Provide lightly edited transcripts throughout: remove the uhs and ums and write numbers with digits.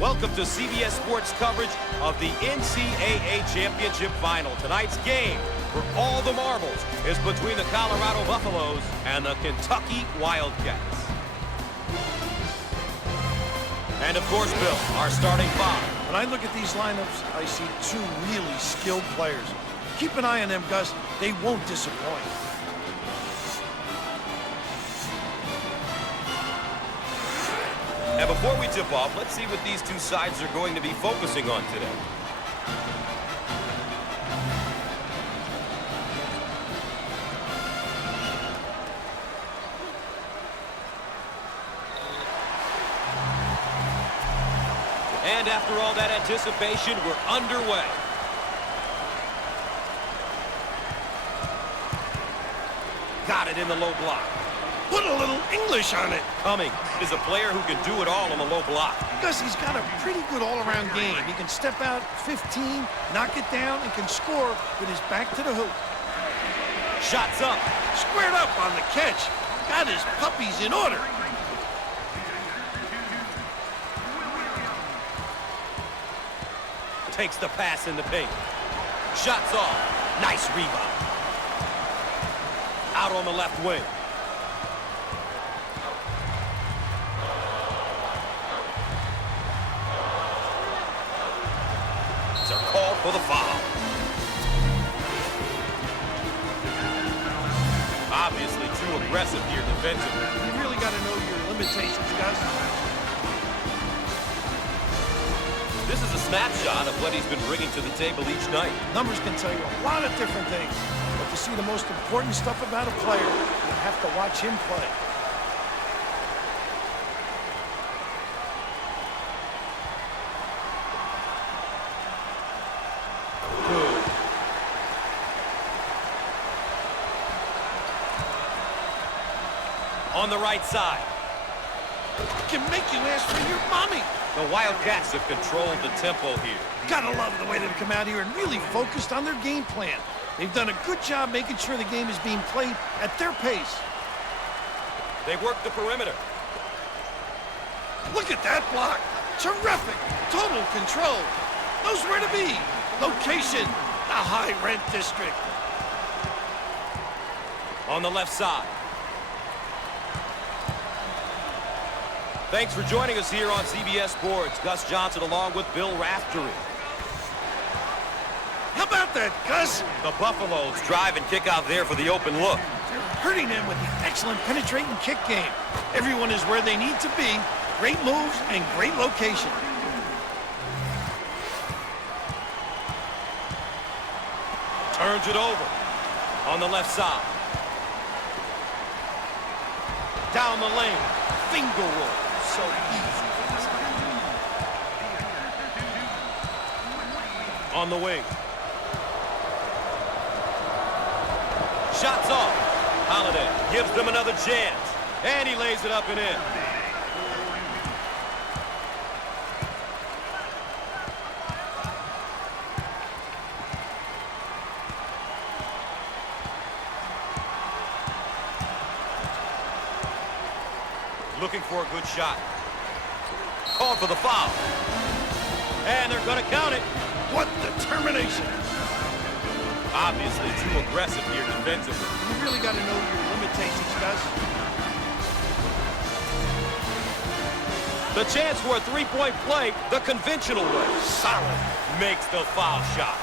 Welcome to CBS Sports coverage of the NCAA Championship Final. Tonight's game for all the marbles is between the Colorado Buffaloes and the Kentucky Wildcats. And of course, Bill, our starting five. When I look at these lineups, I see two really skilled players. Keep an eye on them, Gus. They won't disappoint. And before we tip off, let's see what these two sides are going to be focusing on today. And after all that anticipation, we're underway. Got it in the low block. Put a little English on it. Cumming is a player who can do it all on the low block. Gus, he's got a pretty good all-around game. He can step out 15, knock it down, and can score with his back to the hoop. Shots up. Squared up on the catch. Got his puppies in order. Takes the pass in the paint. Shots off. Nice rebound. Out on the left wing. It's a call for the foul. Obviously too aggressive here defensively. You really got to know your limitations, Gus. This is a snapshot of what he's been bringing to the table each night. Numbers can tell you a lot of different things, but to see the most important stuff about a player, you have to watch him play. Good. On the right side. Can make you ask for your mommy. The Wildcats have controlled the tempo here. Gotta love the way they've come out here and really focused on their game plan. They've done a good job making sure the game is being played at their pace. They've worked the perimeter. Look at that block. Terrific. Total control. Knows where to be. Location. The high-rent district. On the left side. Thanks for joining us here on CBS Sports. Gus Johnson along with Bill Raftery. How about that, Gus? The Buffaloes drive and kick out there for the open look. They're hurting them with the excellent penetrating kick game. Everyone is where they need to be. Great moves and great location. Turns it over. On the left side. Down the lane. Finger roll. So easy for this guy. On the wing. Shots off. Holiday gives them another chance. And he lays it up and in. Looking for a good shot. Called for the foul. And they're going to count it. What determination. Obviously too aggressive here defensively. You really got to know your limitations, Gus. The chance for a three-point play the conventional way. Solid. Makes the foul shot.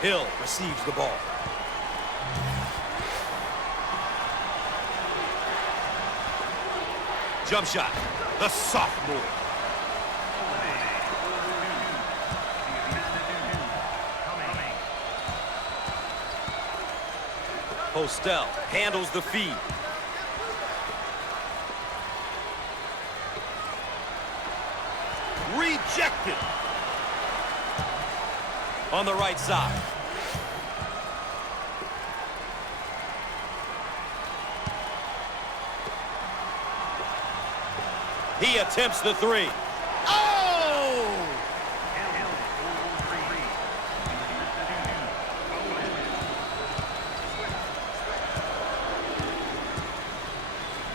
Hill receives the ball. Jump shot. The sophomore. Postel handles the feed. Rejected. On the right side. He attempts the three. Oh!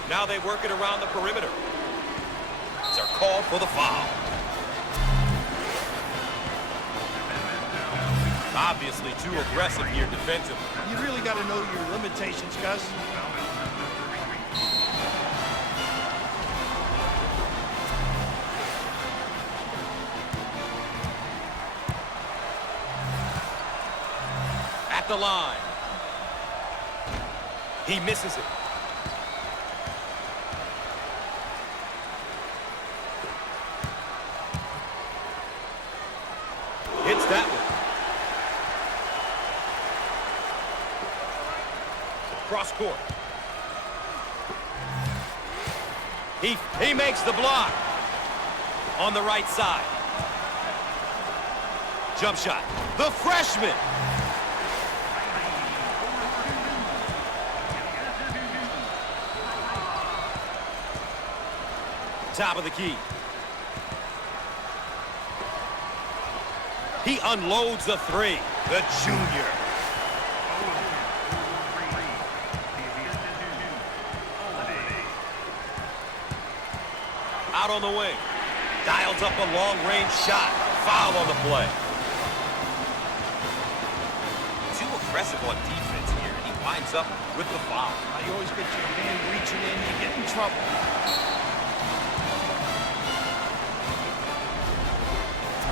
Now they work it around the perimeter. They're called for the foul. Obviously too aggressive here defensively. You really got to know your limitations, Gus. At the line. He misses it. Hits that one. Cross court. He makes the block. On the right side. Jump shot. The freshman. Top of the key. He unloads the three. The junior. Out on the wing. Dials up a long-range shot. Foul on the play. Too aggressive on defense here. He winds up with the foul. You always get your man reaching in. You get in trouble.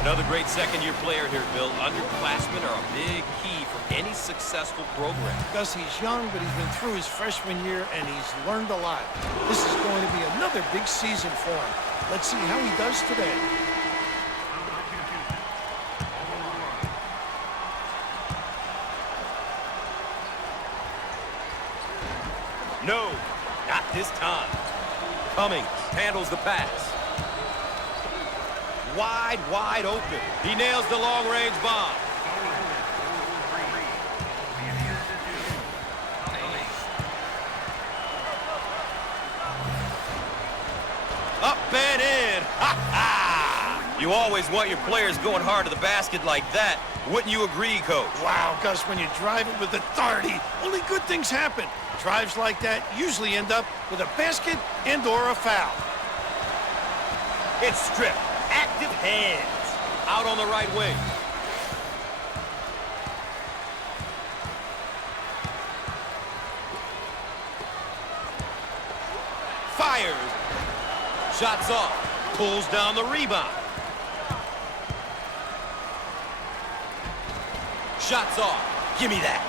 Another great second-year player here, Bill. Underclassmen are a big key for any successful program. Gus, he's young, but he's been through his freshman year, and he's learned a lot. This is going to be another big season for him. Let's see how he does today. No, not this time. Cummings handles the pass. Wide open. He nails the long-range bomb. Up and in. Ha ha! You always want your players going hard to the basket like that. Wouldn't you agree, Coach? Wow, Gus, when you drive it with authority, only good things happen. Drives like that usually end up with a basket and/or a foul. It's stripped. Active hands. Out on the right wing. Fires. Shots off. Pulls down the rebound. Shots off. Give me that.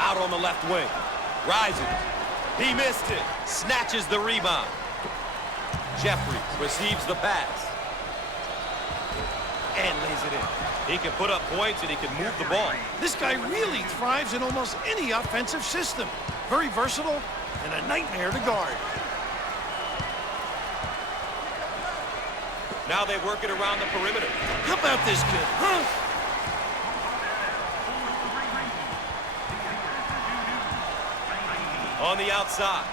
Out on the left wing. Rises. He missed it. Snatches the rebound. Jeffrey receives the pass. And lays it in. He can put up points and he can move the ball. This guy really thrives in almost any offensive system. Very versatile and a nightmare to guard. Now they work it around the perimeter. How about this kid, huh? On the outside.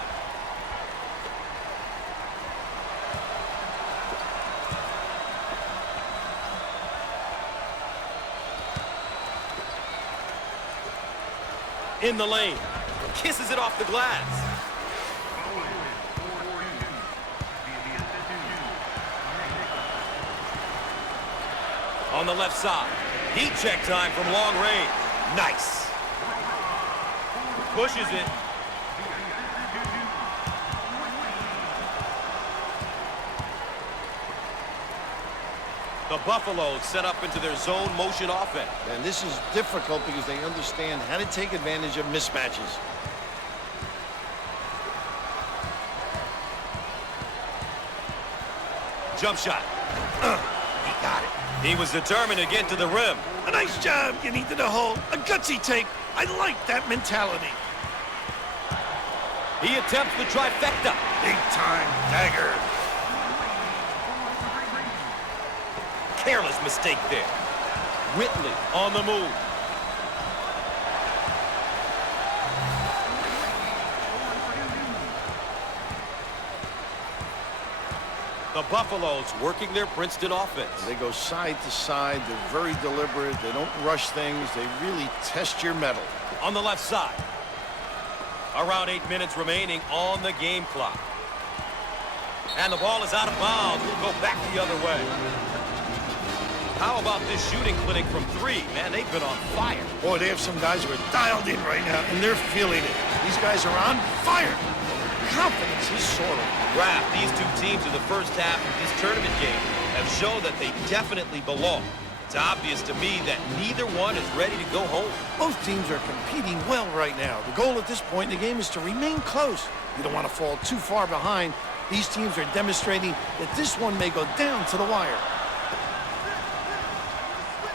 In the lane. Kisses it off the glass. On the left side. Heat check time from long range. Nice. Pushes it. The Buffaloes set up into their zone motion offense. And this is difficult because they understand how to take advantage of mismatches. Jump shot. He got it. He was determined to get to the rim. A nice job getting to the hole. A gutsy take. I like that mentality. He attempts the trifecta. Big time dagger. Careless mistake there. Whitley on the move. The Buffaloes working their Princeton offense. They go side to side. They're very deliberate. They don't rush things. They really test your mettle. On the left side. Around 8 minutes remaining on the game clock. And the ball is out of bounds. We'll go back the other way. how about this shooting clinic from three? Man, they've been on fire. Boy, they have some guys who are dialed in right now, and they're feeling it. These guys are on fire. Confidence is soaring. Raph, these two teams in the first half of this tournament game have shown that they definitely belong. It's obvious to me that neither one is ready to go home. Both teams are competing well right now. The goal at this point in the game is to remain close. You don't want to fall too far behind. These teams are demonstrating that this one may go down to the wire.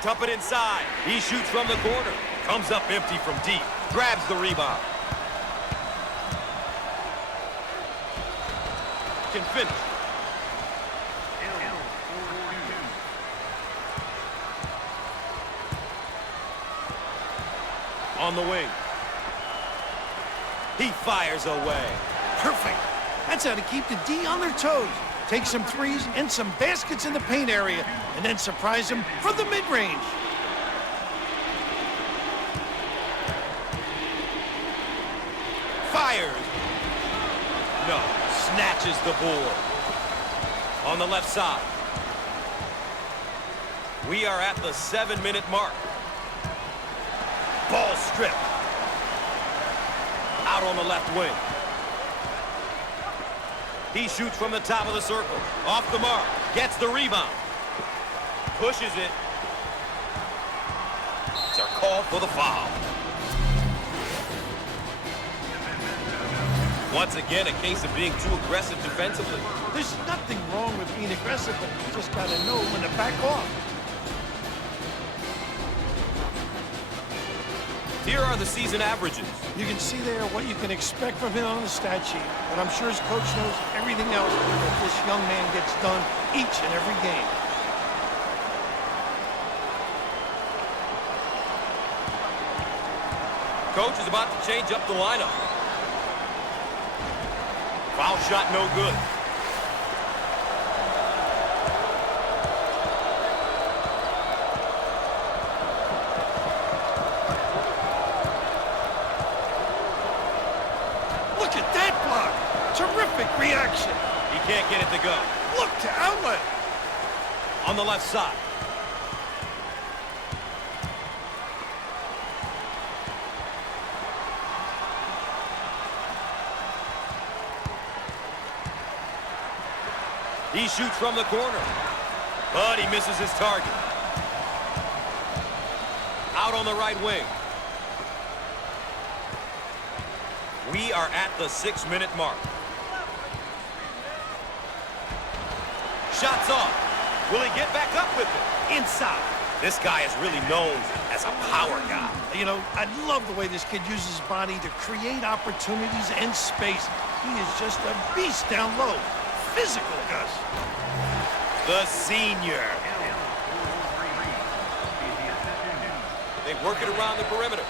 Dump it inside. He shoots from the corner. Comes up empty from deep. Grabs the rebound. Can finish. On the wing. He fires away. Perfect. That's how to keep the D on their toes. Take some threes and some baskets in the paint area, and then surprise them from the mid-range. Fires. No. Snatches the board. On the left side. We are at the 7-minute mark. Ball stripped. Out on the left wing. He shoots from the top of the circle. Off the mark. Gets the rebound. Pushes it. They're called for the foul. Once again, a case of being too aggressive defensively. There's nothing wrong with being aggressive, but you just got to know when to back off. Here are the season averages. You can see there what you can expect from him on the stat sheet, but I'm sure his coach knows everything else that this young man gets done each and every game. Coach is about to change up the lineup. Foul shot no good. Look at that block. Terrific reaction. He can't get it to go. Look to outlet. On the left side. He shoots from the corner, but he misses his target. Out on the right wing. We are at the 6-minute mark. Shots off. Will he get back up with it? Inside. This guy is really known as a power guy. You know, I love the way this kid uses his body to create opportunities and space. He is just a beast down low. Physical, Gus. The senior. They work it around the perimeter.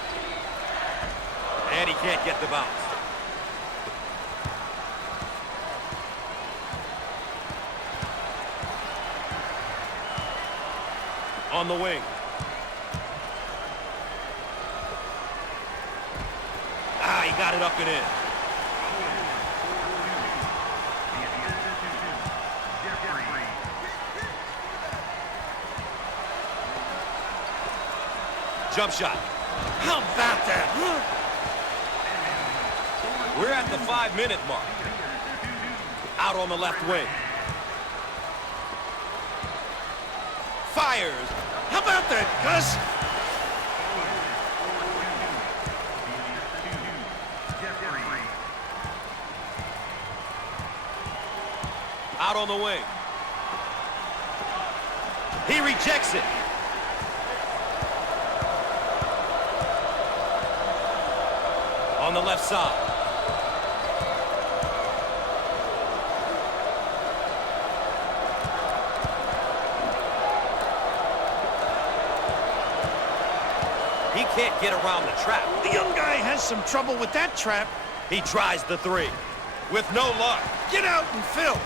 And he can't get the bounce. On the wing. Ah, he got it up and in. Jump shot. How about that, huh? We're at the 5-minute mark. Out on the left wing. Fires. How about that, Gus? Out on the wing. He rejects it. On the left side. He can't get around the trap. The young guy has some trouble with that trap. He tries the three. With no luck. Get out and fill.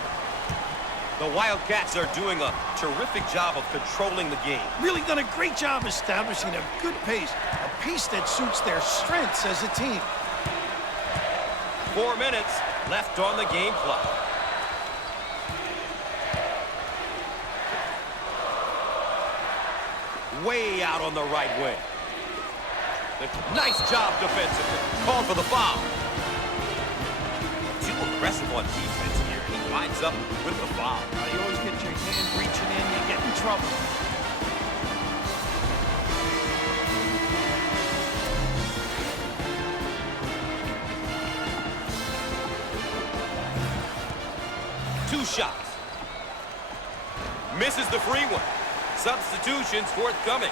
The Wildcats are doing a terrific job of controlling the game. Really done a great job establishing a good pace. A pace that suits their strengths as a team. 4 minutes left on the game clock. Way out on the right wing. Nice job defensively. Called for the foul. Too aggressive on defense here. He winds up with the foul. You always get your hand reaching in, you get in trouble. Two shots. Misses the free one. Substitutions forthcoming.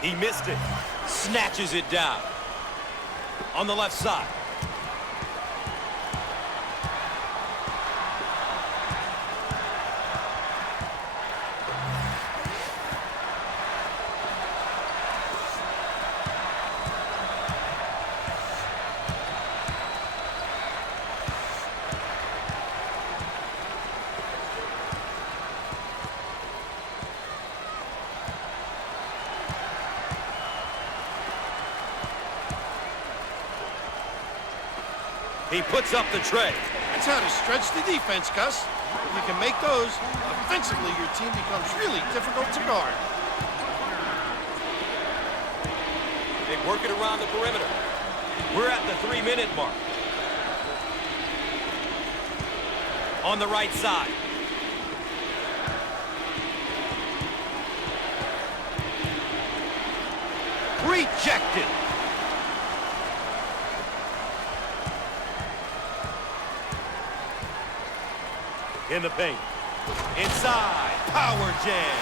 He missed it. Snatches it down. On the left side. He puts up the tray. That's how to stretch the defense, Gus. If you can make those, offensively your team becomes really difficult to guard. They work it around the perimeter. We're at the 3-minute mark. On the right side. Rejected. In the paint. Inside. Power jam.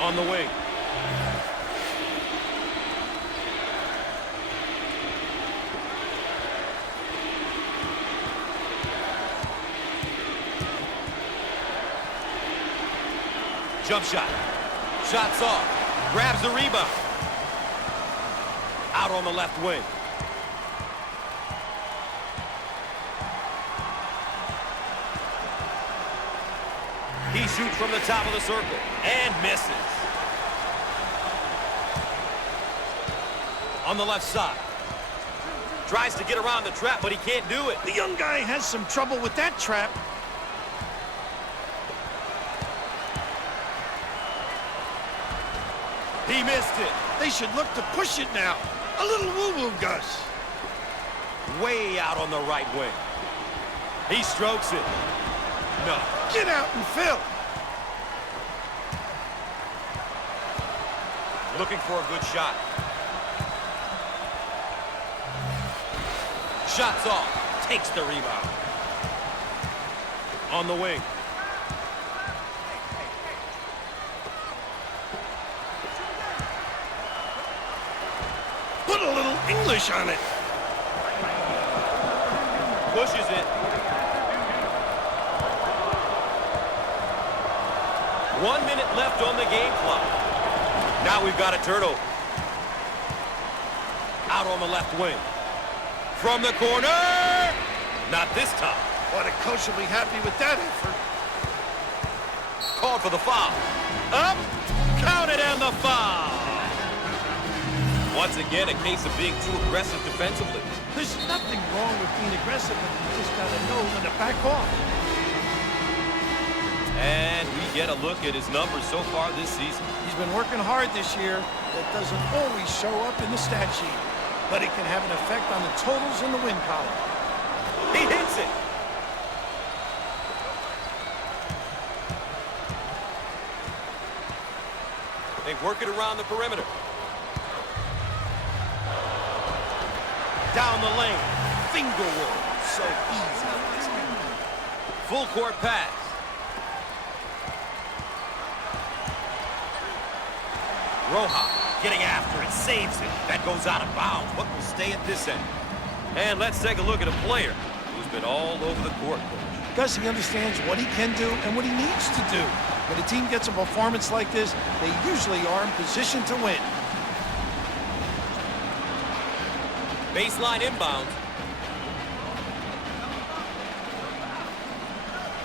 On the wing. Jump shot. Shots off. Grabs the rebound. Out on the left wing. He shoots from the top of the circle and misses. On the left side. Tries to get around the trap, but he can't do it. The young guy has some trouble with that trap. He missed it. They should look to push it now. A little woo-woo, Gus. Way out on the right wing. He strokes it. No. Get out and fill. Looking for a good shot. Shots off. Takes the rebound. On the wing. Put a little English on it. Pushes it. 1 minute left on the game clock. Now we've got a turnover. Out on the left wing. From the corner. Not this time. Boy, the coach will be happy with that effort. Called for the foul. Up. Counted and the foul. Once again, a case of being too aggressive defensively. There's nothing wrong with being aggressive, but you just got to know when to back off. And we get a look at his numbers so far this season. He's been working hard this year. That doesn't always show up in the stat sheet, but it can have an effect on the totals in the win column. He hits it. They work it around the perimeter. Down the lane. Finger roll. So easy on this game. Full court pass. Roja getting after it. Saves it. That goes out of bounds. What will stay at this end? And let's take a look at a player who's been all over the court, Coach. Gus, he understands what he can do and what he needs to do. When a team gets a performance like this, they usually are in position to win. Baseline inbound.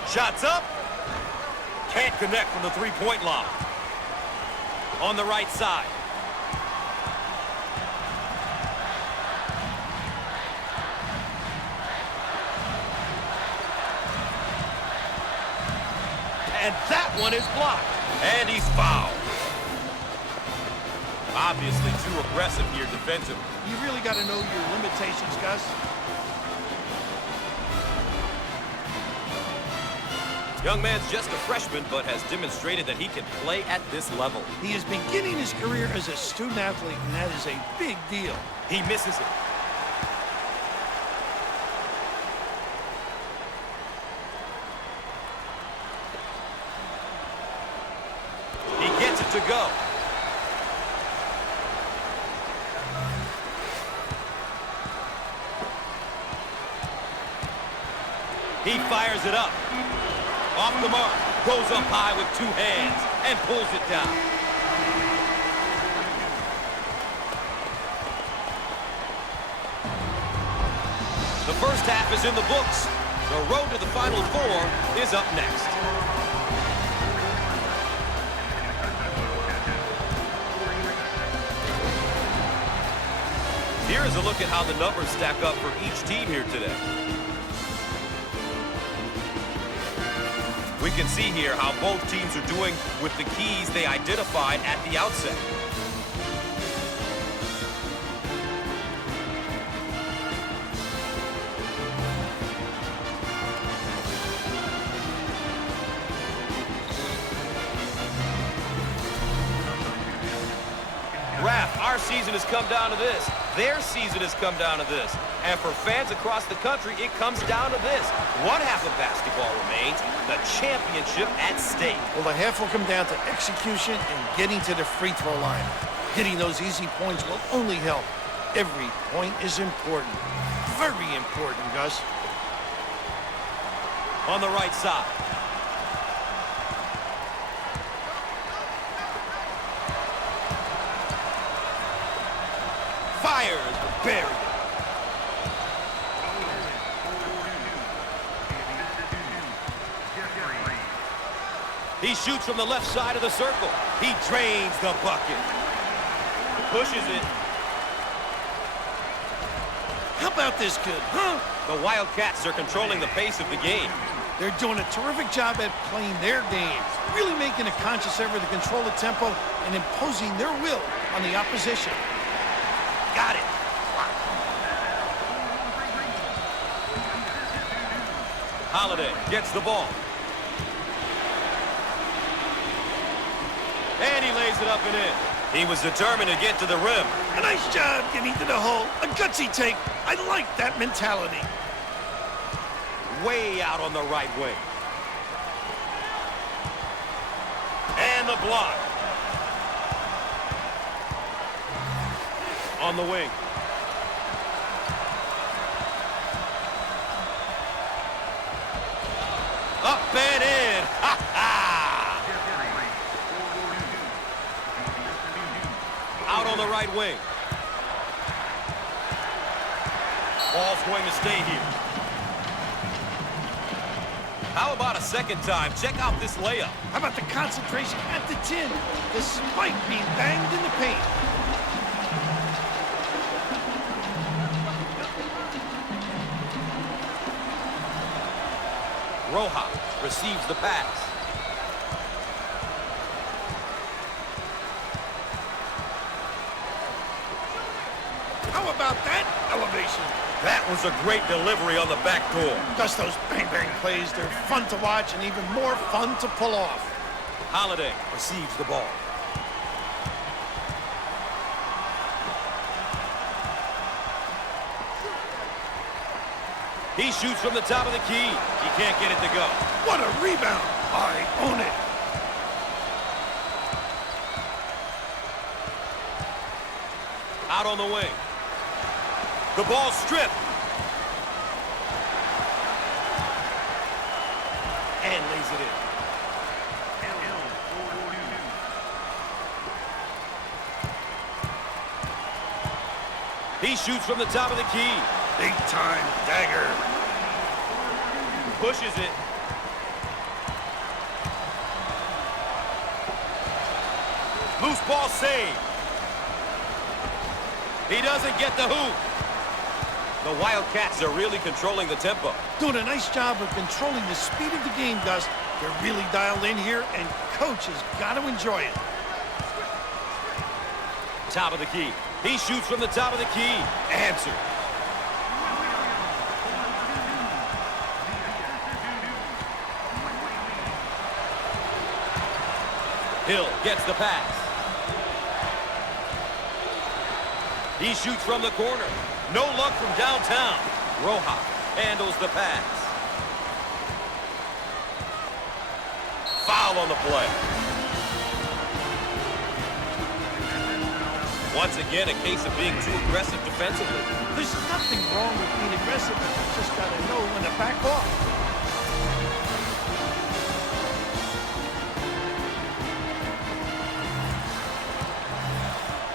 Shots up. Can't connect from the three-point line. On the right side. And that one is blocked. And he's fouled. Obviously too aggressive here defensively. You really got to know your limitations, Gus. Young man's just a freshman, but has demonstrated that he can play at this level. He is beginning his career as a student athlete, and that is a big deal. He misses it. He gets it to go. He fires it up. Off the mark. Goes up high with two hands and pulls it down. The first half is in the books. The road to the Final Four is up next. Here is a look at how the numbers stack up for each team here today. We can see here how both teams are doing with the keys they identified at the outset. Raph, our season has come down to this. Their season has come down to this. And for fans across the country, it comes down to this. One half of basketball remains, the championship at stake. Well, the half will come down to execution and getting to the free throw line. Getting those easy points will only help. Every point is important. Very important, Gus. On the right side. Fires, buried. He shoots from the left side of the circle. He drains the bucket. Pushes it. How about this kid, huh? The Wildcats are controlling the pace of the game. They're doing a terrific job at playing their game, really making a conscious effort to control the tempo and imposing their will on the opposition. Got it. Holiday gets the ball. And he lays it up and in. He was determined to get to the rim. A nice job getting to the hole. A gutsy take. I like that mentality. Way out on the right wing. And the block. On the wing. Up and in. Ha ha! Out on the right wing. Ball's going to stay here. How about a second time? Check out this layup. How about the concentration at the 10, despite being banged in the paint? Rojas receives the pass. How about that elevation? That was a great delivery on the back door. Just those bang-bang plays, they're fun to watch and even more fun to pull off. Holiday receives the ball. He shoots from the top of the key. He can't get it to go. What a rebound. I own it. Out on the wing. The ball stripped. And lays it in. He shoots from the top of the key. Big time dagger. Pushes it. Loose ball saved. He doesn't get the hoop. The Wildcats are really controlling the tempo. Doing a nice job of controlling the speed of the game, Gus. They're really dialed in here, and Coach has got to enjoy it. Top of the key. He shoots from the top of the key. Answer. Hill gets the pass. He shoots from the corner. No luck from downtown. Rojas handles the pass. Foul on the play. Once again, a case of being too aggressive defensively. There's nothing wrong with being aggressive. You just got to know when to back off.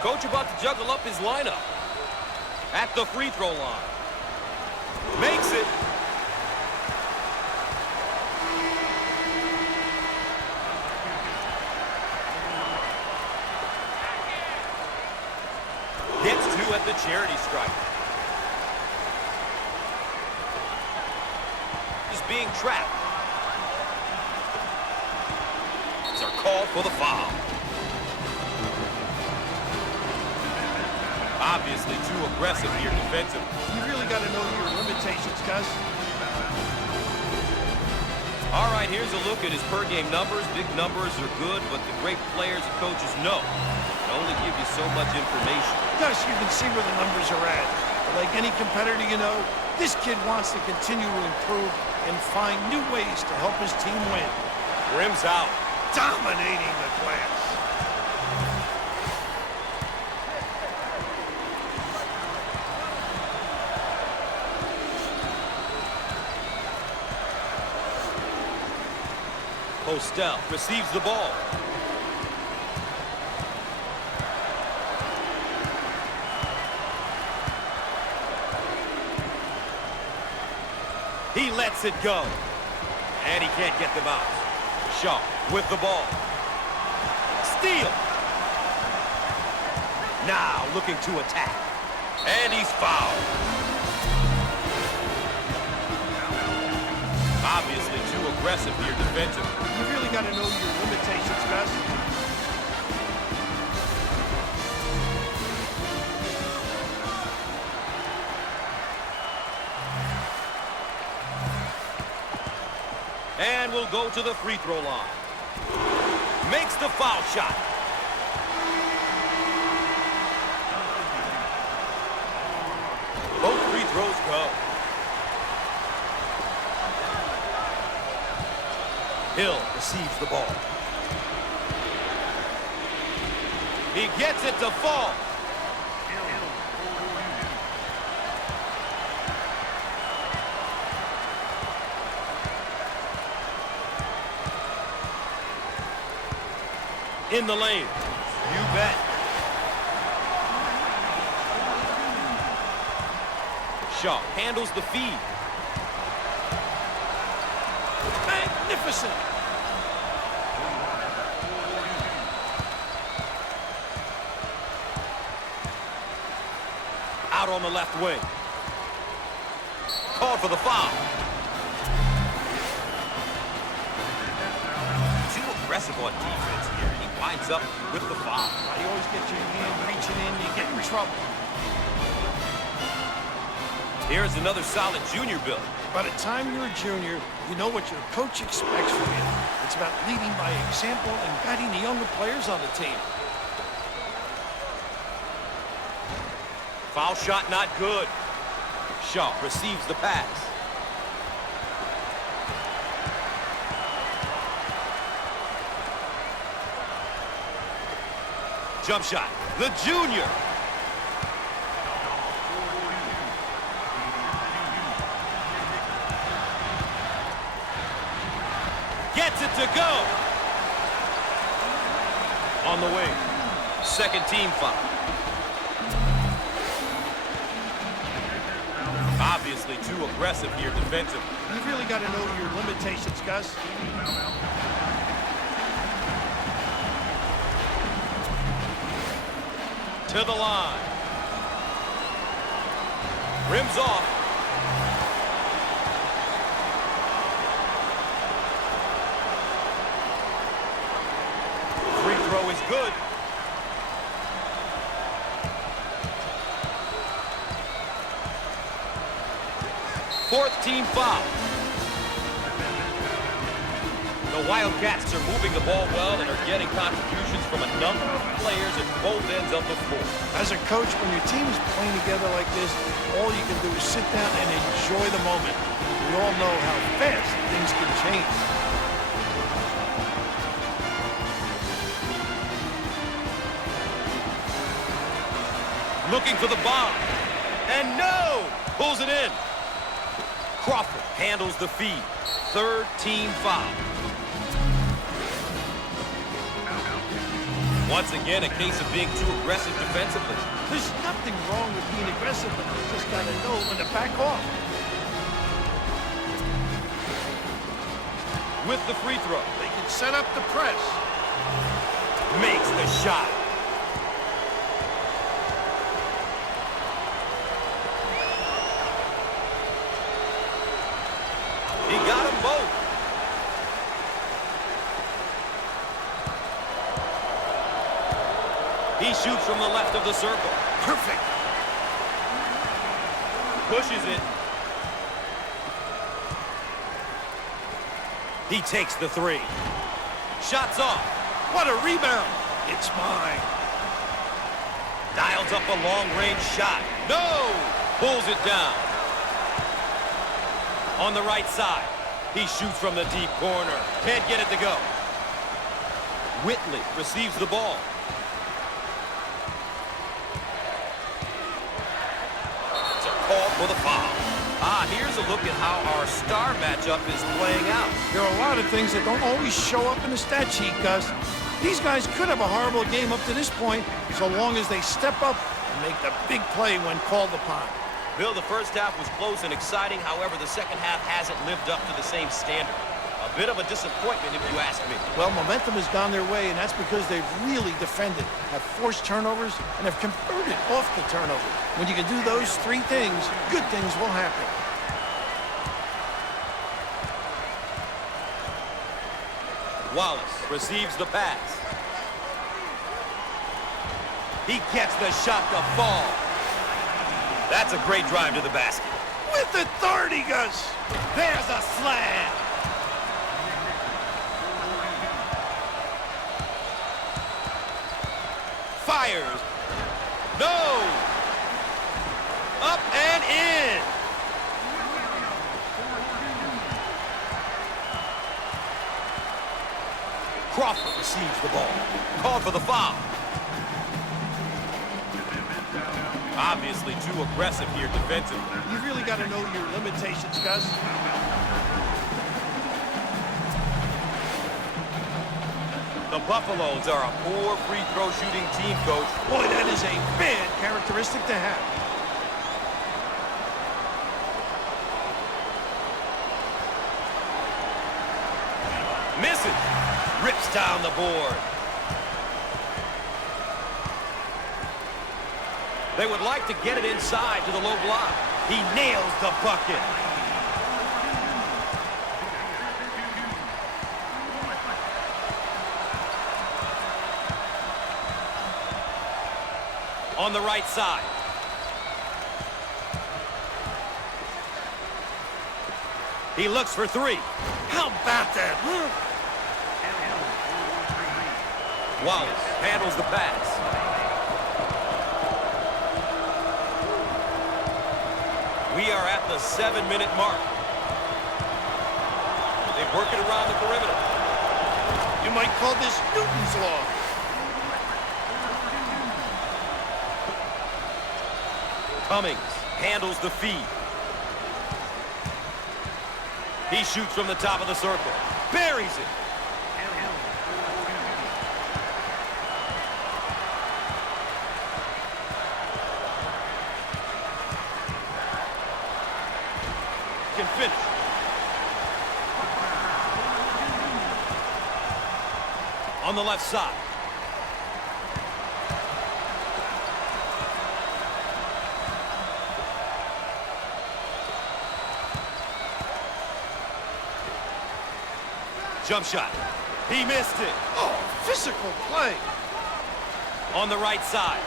Coach about to juggle up his lineup. At the free throw line. Makes it. Gets two at the charity stripe. Is being trapped. It's our call for the foul. Obviously too aggressive here defensively. You really got to know your limitations, Gus. All right, here's a look at his per-game numbers. Big numbers are good, but the great players and coaches know can only give you so much information. Gus, you can see where the numbers are at. But like any competitor, you know, this kid wants to continue to improve and find new ways to help his team win. Rims out. Dominating the glass. Postell receives the ball. He lets it go. And he can't get them out. Shaw with the ball. Steal. Now looking to attack. And he's fouled. Obviously too aggressive here defensively. You really got to know your limitations, Gus. And we'll go to the free throw line. Makes the foul shot. Both free throws go. Hill receives the ball. He gets it to fall. In the lane. You bet. Shaw handles the feed. Magnificent. Out on the left wing. Called for the foul. Too aggressive on defense here. He winds up with the foul. You always get your hand reaching in, you get in trouble. Here's another solid junior build. By the time you're a junior, you know what your coach expects from you. It's about leading by example and guiding the younger players on the team. Foul shot not good. Shaw receives the pass. Jump shot. The junior. Gets it to go. On the wing. Second team foul. Obviously too aggressive here defensively. You really got to know your limitations, Gus. to the line. Rims off. Free throw is good. Fourth team foul. The Wildcats are moving the ball well and are getting contributions from a number of players at both ends of the floor. As a coach, when your team is playing together like this, all you can do is sit down and enjoy the moment. We all know how fast things can change. Looking for the bomb. And no! Pulls it in. Crawford handles the feed. Third team foul. Once again, a case of being too aggressive defensively. There's nothing wrong with being aggressive, but you just got to know when to back off. With the free throw. They can set up the press. Makes the shot. He got them both. He shoots from the left of the circle. Perfect. Pushes it. He takes the three. Shots off. What a rebound. It's mine. Dials up a long-range shot. No! Pulls it down. On the right side. He shoots from the deep corner. Can't get it to go. Whitley receives the ball. It's a call for the foul. Here's a look at how our star matchup is playing out. There are a lot of things that don't always show up in the stat sheet, Gus. These guys could have a horrible game up to this point, so long as they step up and make the big play when called upon. Bill, the first half was close and exciting. However, the second half hasn't lived up to the same standard. A bit of a disappointment, if you ask me. Well, momentum has gone their way, and that's because they've really defended, have forced turnovers, and have converted off the turnover. When you can do those three things, good things will happen. Wallace receives the pass. He gets the shot to fall. That's a great drive to the basket. With authority, Gus. There's a slam. Fires. No. Up and in. Crawford receives the ball. Called for the foul. Obviously too aggressive here defensively. You really got to know your limitations, Gus. The Buffaloes are a poor free throw shooting team, Coach. Boy, that is a bad characteristic to have. Misses. Rips down the board. They would like to get it inside to the low block. He nails the bucket. On the right side. He looks for three. How about that, huh? Wallace handles the pass. We are at the 7-minute mark. They work it around the perimeter. You might call this Newton's Law. Cummings handles the feed. He shoots from the top of the circle. Buries it. Can finish. On the left side. Jump shot. He missed it. Oh, physical play. On the right side.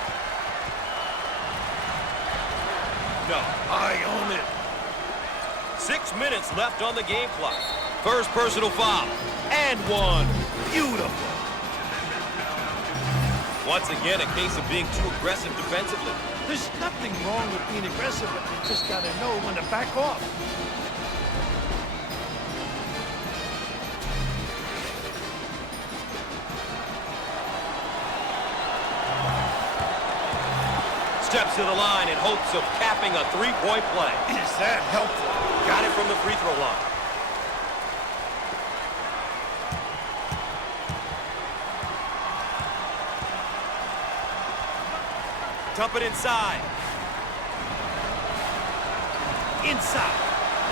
No. I own it. 6 minutes left on the game clock. First personal foul. And one. Beautiful. Once again, a case of being too aggressive defensively. There's nothing wrong with being aggressive, but you just got to know when to back off. Steps to the line in hopes of capping a three-point play. Is that helpful? Got it from the free throw line. Dump it inside. Inside.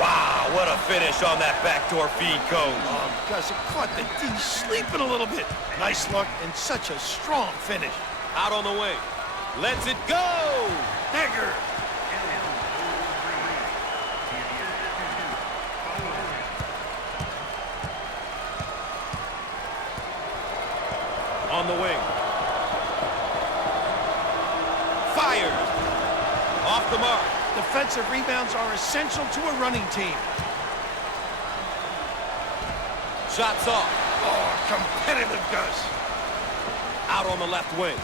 Wow, what a finish on that backdoor feed, Coach. Oh, Gus, it caught the D sleeping a little bit. Nice luck and such a strong finish. Out on the wing. Lets it go. Dagger. On the wing. Fires. Off the mark. Defensive rebounds are essential to a running team. Shots off. Oh, competitive, Gus. Out on the left wing.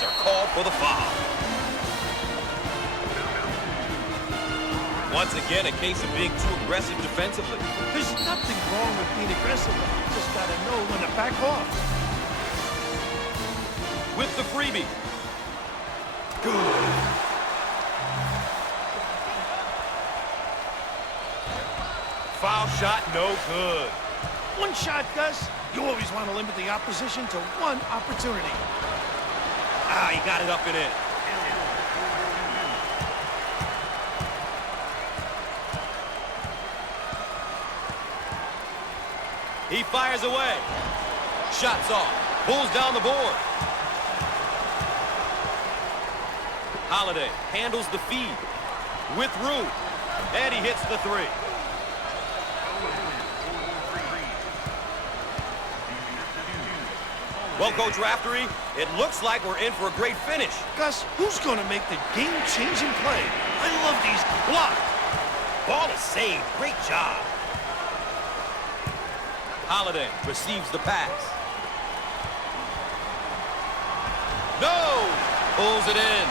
They're called for the foul. Once again, a case of being too aggressive defensively. There's nothing wrong with being aggressive, but you just got to know when to back off. With the freebie. Good. Foul shot, no good. One shot, Gus. You always want to limit the opposition to one opportunity. Ah, he got it up and in. He fires away. Shots off. Pulls down the board. Holiday handles the feed with room. And he hits the three. Well, Coach Raftery, it looks like we're in for a great finish. Gus, who's going to make the game-changing play? I love these blocks. Ball is saved. Great job. Holiday receives the pass. No! Pulls it in.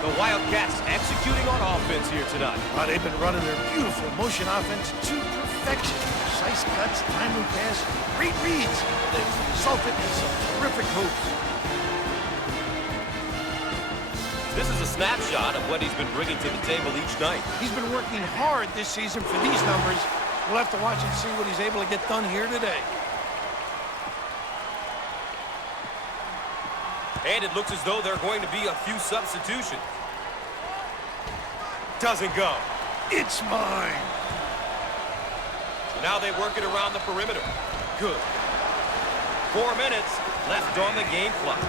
The Wildcats executing on offense here tonight. Oh, they've been running their beautiful motion offense to perfection. Precise cuts, timely pass, great reads. They've resulted in some terrific hoops. This is a snapshot of what he's been bringing to the table each night. He's been working hard this season for these numbers. We'll have to watch and see what he's able to get done here today. And it looks as though there are going to be a few substitutions. Doesn't go. It's mine. Now they work it around the perimeter. Good. 4 minutes left on the game clock.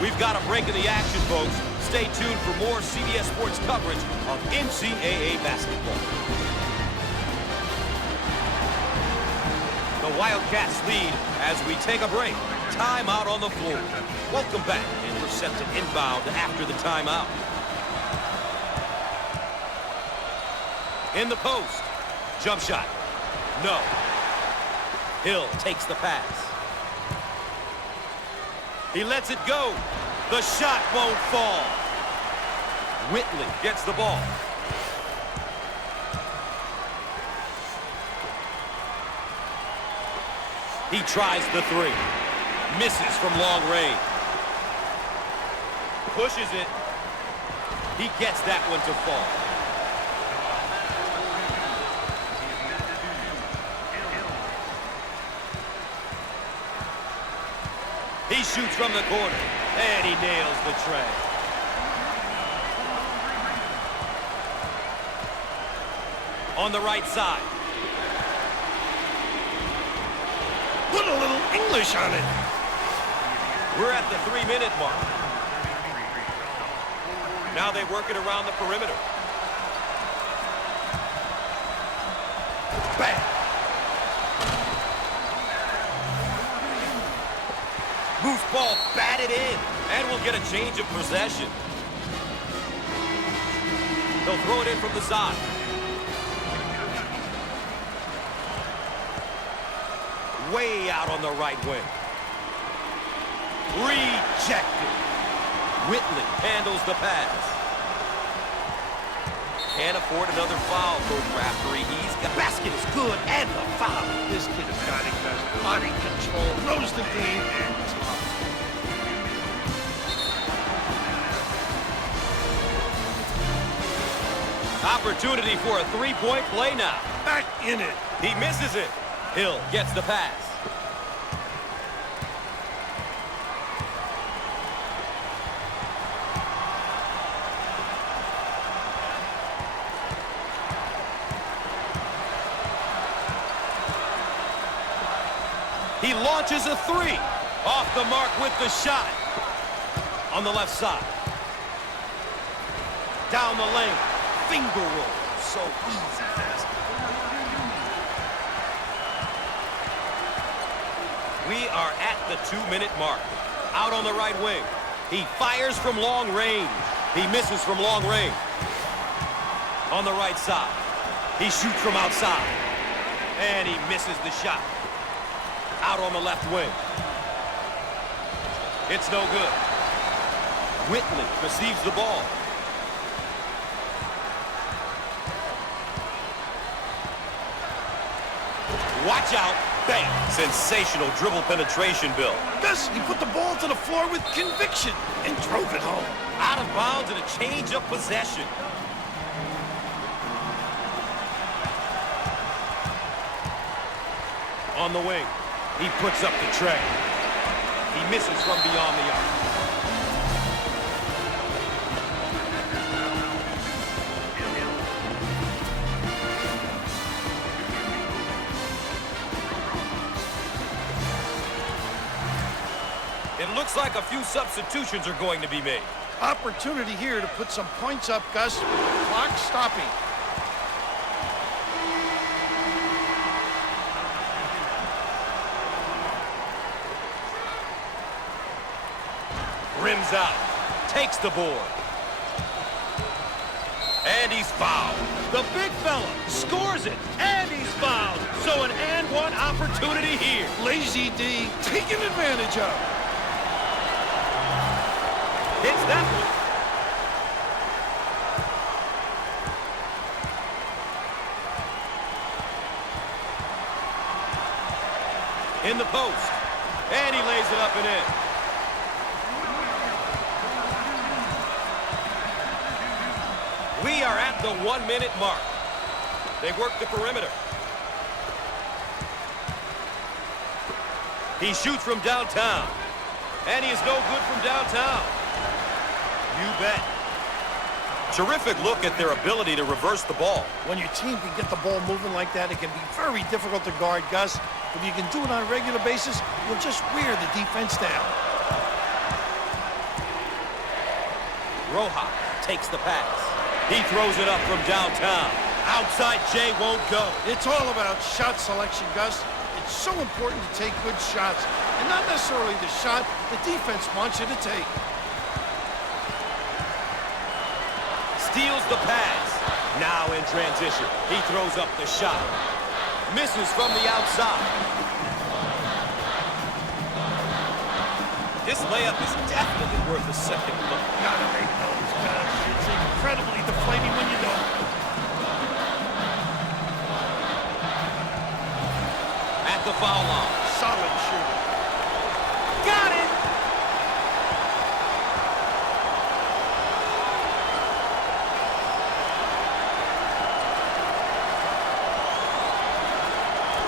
We've got a break in the action, folks. Stay tuned for more CBS Sports coverage of NCAA basketball. The Wildcats lead as we take a break. Timeout on the floor. Welcome back. Intercepted inbound after the timeout. In the post. Jump shot. No. Hill takes the pass. He lets it go. The shot won't fall. Whitley gets the ball. He tries the three. Misses from long range. Pushes it. He gets that one to fall. He shoots from the corner, and he nails the tray. On the right side. Put a little English on it. We're at the 3-minute mark. Now they work it around the perimeter. Bang! Moose ball batted in, and we'll get a change of possession. They'll throw it in from the side. Way out on the right wing. Rejected. Whitley handles the pass. Can't afford another foul, Coach Raftery. He's got... Basket is good, and the foul. This kid has got it, guys. Body control, knows the game, and tough. Opportunity for a three-point play now. Back in it. He misses it. Hill gets the pass. He launches a three. Off the mark with the shot. On the left side. Down the lane. Finger roll. So easy, guys. We are at the 2-minute mark. Out on the right wing. He fires from long range. He misses from long range. On the right side. He shoots from outside. And he misses the shot. Out on the left wing. It's no good. Whitley receives the ball. Watch out. Bang. Sensational dribble penetration, Bill. Gus, he put the ball to the floor with conviction and drove it home. Out of bounds and a change of possession. On the wing. He puts up the tray. He misses from beyond the arc. It looks like a few substitutions are going to be made. Opportunity here to put some points up, Gus, with the clock stopping. Rims out. Takes the board. And he's fouled. The big fella scores it. And he's fouled. So an and one opportunity here. Lazy D taking advantage of. Hits that one. In the post. And he lays it up and in. We are at the 1-minute mark. They work the perimeter. He shoots from downtown. And he is no good from downtown. You bet. Terrific look at their ability to reverse the ball. When your team can get the ball moving like that, it can be very difficult to guard, Gus. If you can do it on a regular basis, you'll just wear the defense down. Rojas takes the pass. He throws it up from downtown. Outside J won't go. It's all about shot selection, Gus. It's so important to take good shots, and not necessarily the shot the defense wants you to take. Steals the pass. Now in transition. He throws up the shot. Misses from the outside. This layup is definitely worth a second look. Gotta make those, Gus. It's incredibly deflating when you don't. At the foul line. Solid shooter. Got it!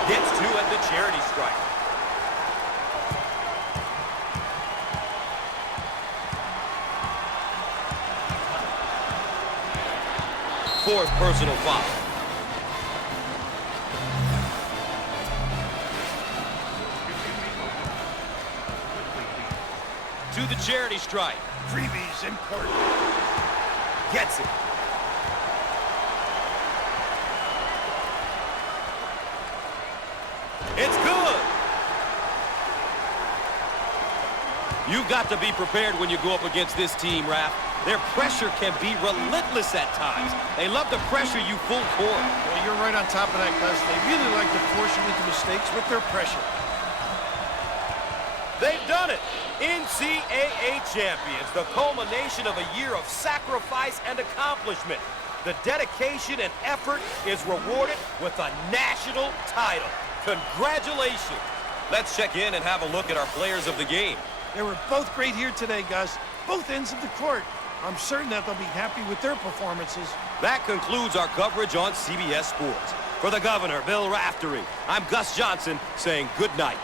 Gets two at the charity stripe. Fourth personal foul. to the charity stripe. Freebies important. Gets it. It's good. You've got to be prepared when you go up against this team, Raph. Their pressure can be relentless at times. They love to pressure you full court. Well, you're right on top of that, Gus. They really like to force you into mistakes with their pressure. They've done it. NCAA champions, the culmination of a year of sacrifice and accomplishment. The dedication and effort is rewarded with a national title. Congratulations. Let's check in and have a look at our players of the game. They were both great here today, Gus. Both ends of the court. I'm certain that they'll be happy with their performances. That concludes our coverage on CBS Sports. For the Governor, Bill Raftery, I'm Gus Johnson saying good night.